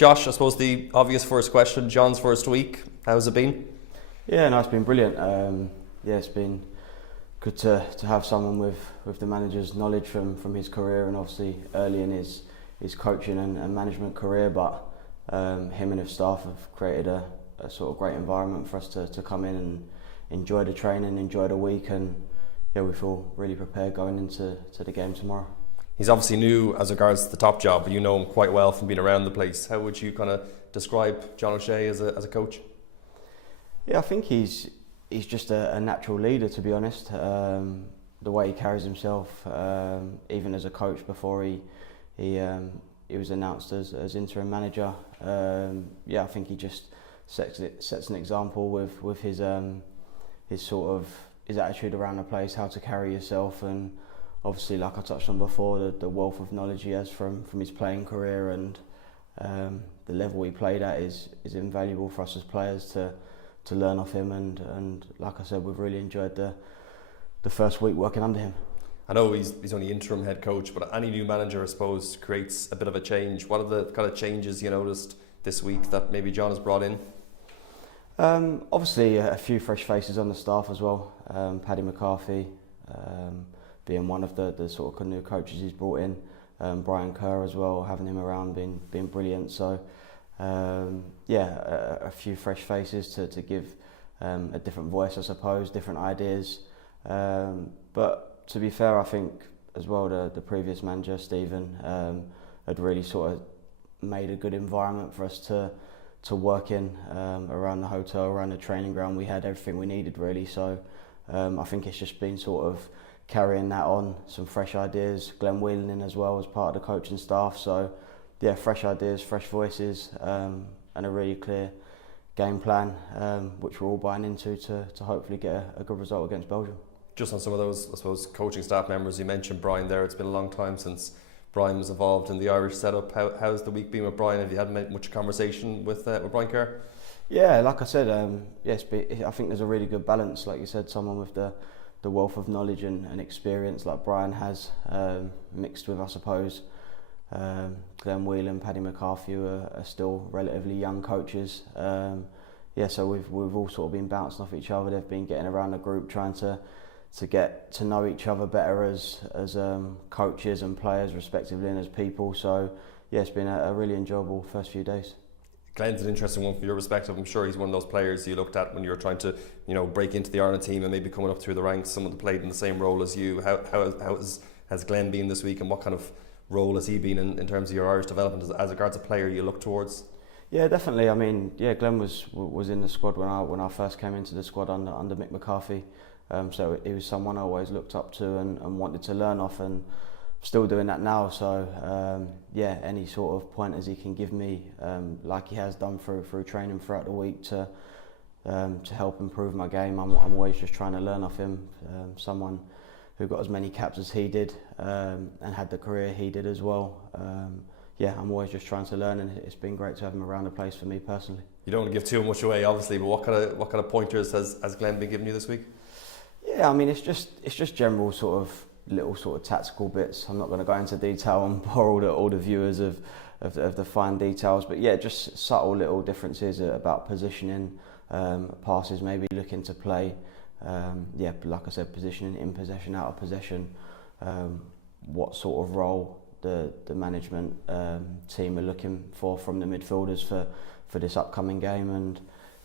Josh, I suppose the obvious first question, John's first week, how's it been? Yeah, no, it's been brilliant. It's been good to have someone with the manager's knowledge from his career, and obviously early in his coaching and management career, but him and his staff have created a sort of great environment for us to come in and enjoy the training, enjoy the week, and yeah, we feel really prepared going into the game tomorrow. He's obviously new as regards to the top job, but you know him quite well from being around the place. How would you kind of describe John OShea as a coach? Yeah, I think he's just a natural leader, to be honest. The way he carries himself, even as a coach before he was announced as interim manager. I think he just sets an example with his sort of his attitude around the place, how to carry yourself, and obviously, like I touched on before, the wealth of knowledge he has from his playing career, and the level he played at is invaluable for us as players to learn off him, and like I said, we've really enjoyed the first week working under him. I know he's only interim head coach, but any new manager, I suppose, creates a bit of a change. What are the kind of changes you noticed this week that maybe John has brought in? Obviously, a few fresh faces on the staff as well. Paddy McCarthy being one of the sort of new coaches he's brought in. Brian Kerr as well, having him around being brilliant. So a few fresh faces to give a different voice, I suppose, different ideas. But to be fair, I think as well the previous manager, Stephen, had really sort of made a good environment for us to work in, around the hotel, around the training ground. We had everything we needed really, so I think it's just been sort of carrying that on, some fresh ideas. Glenn Whelan in as well as part of the coaching staff, so yeah, fresh ideas, fresh voices, and a really clear game plan, which we're all buying into to hopefully get a good result against Belgium. Just on some of those, I suppose, coaching staff members, you mentioned Brian there. It's been a long time since Brian was involved in the Irish setup. How's the week been with Brian? Have you had much conversation with Brian Kerr? Yeah, like I said, yes, I think there's a really good balance. Like you said, someone with the wealth of knowledge and experience like Brian has, mixed with, I suppose, Glenn Whelan, Paddy McCarthy, who are still relatively young coaches. So we've all sort of been bouncing off each other. They've been getting around the group, trying to get to know each other better as coaches and players respectively, and as people. So yeah, it's been a really enjoyable first few days. Glenn's an interesting one from your perspective. I'm sure he's one of those players you looked at when you were trying to, break into the Ireland team and maybe coming up through the ranks, someone that played in the same role as you. How has Glenn been this week, and what kind of role has he been in terms of your Irish development as regards a player you look towards? Yeah, definitely. I mean, yeah, Glenn was in the squad when I first came into the squad under Mick McCarthy. So he was someone I always looked up to and wanted to learn off, and still doing that now. So any sort of pointers he can give me, like he has done through training throughout the week to help improve my game. I'm always just trying to learn off him. Someone who got as many caps as he did, and had the career he did as well. I'm always just trying to learn, and it's been great to have him around the place for me personally. You don't want to give too much away, obviously, but what kind of pointers has Glenn been giving you this week? Yeah, I mean, it's just general sort of little sort of tactical bits. I'm not going to go into detail and bore all the viewers of the fine details, but yeah, just subtle little differences about positioning, passes maybe looking to play. Like I said, positioning, in possession, out of possession, what sort of role the management team are looking for from the midfielders for this upcoming game, and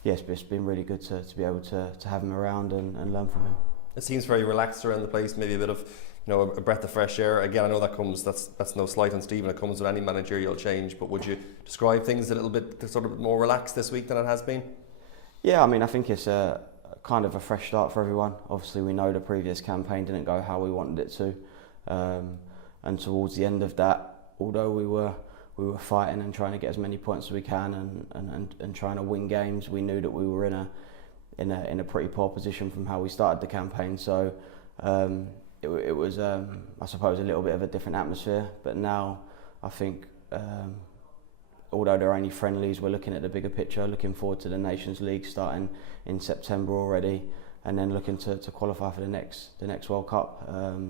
yes, it's been really good to be able to have him around and learn from him. It seems very relaxed around the place, maybe a bit of a breath of fresh air. Again, I know that's no slight on Stephen, it comes with any managerial change, but would you describe things a little bit sort of more relaxed this week than it has been? Yeah, I mean, I think it's a kind of a fresh start for everyone. Obviously, we know the previous campaign didn't go how we wanted it to, and towards the end of that, although we were fighting and trying to get as many points as we can and trying to win games, we knew that we were in a pretty poor position from how we started the campaign. So it was I suppose a little bit of a different atmosphere, but now I think although they're only friendlies, we're looking at the bigger picture, looking forward to the Nations League starting in September already, and then looking to qualify for the next World Cup.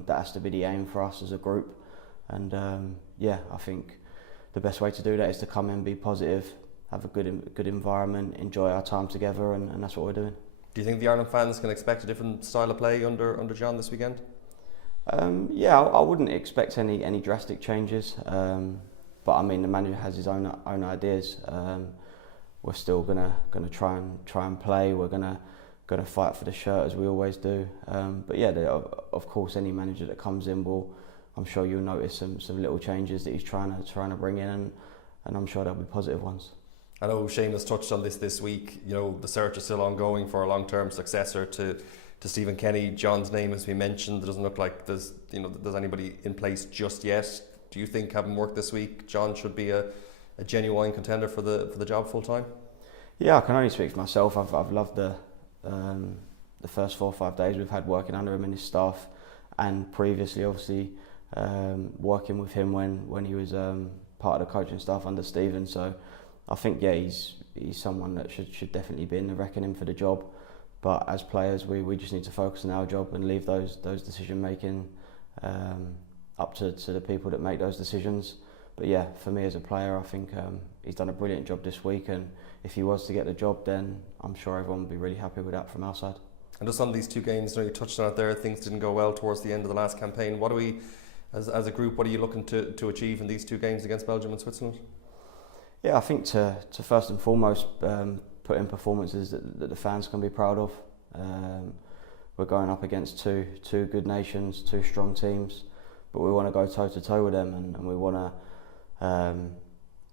That has to be the aim for us as a group, and I think the best way to do that is to come in, be positive, have a good environment, enjoy our time together, and that's what we're doing. Do you think the Ireland fans can expect a different style of play under John this weekend? Yeah, I wouldn't expect any drastic changes, but I mean the manager has his own ideas. We're still gonna try and play. We're gonna fight for the shirt as we always do. But yeah, of course, any manager that comes in I'm sure you'll notice some little changes that he's trying to bring in, and I'm sure they'll be positive ones. I know Shane has touched on this week. You know, the search is still ongoing for a long-term successor to Stephen Kenny. John's name has been mentioned. It doesn't look like there's anybody in place just yet. Do you think, having worked this week, John should be a genuine contender for the job full time? Yeah, I can only speak for myself. I've loved the first 4 or 5 days we've had working under him and his staff, and previously, obviously, working with him when he was part of the coaching staff under Stephen. So I think he's someone that should definitely be in the reckoning for the job. But as players, we just need to focus on our job and leave those decision making up to the people that make those decisions. But yeah, for me as a player, I think he's done a brilliant job this week, and if he was to get the job, then I'm sure everyone would be really happy with that from our side. And just on these 2 games, you touched on it there, things didn't go well towards the end of the last campaign. What are we, as a group, what are you looking to achieve in these 2 games against Belgium and Switzerland? Yeah, I think to first and foremost put in performances that the fans can be proud of. We're going up against two good nations, 2 strong teams, but we want to go toe to toe with them, and we want to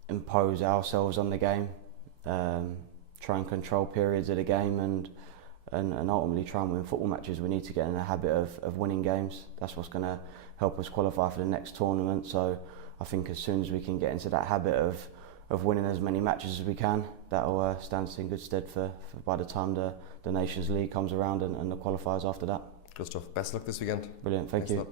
impose ourselves on the game, try and control periods of the game, and ultimately try and win football matches. We need to get in the habit of winning games. That's what's going to help us qualify for the next tournament. So I think as soon as we can get into that habit of winning as many matches as we can, that'll stand us in good stead for by the time the Nations League comes around and the qualifiers after that. Good stuff. Best of luck this weekend. Brilliant. Thank you.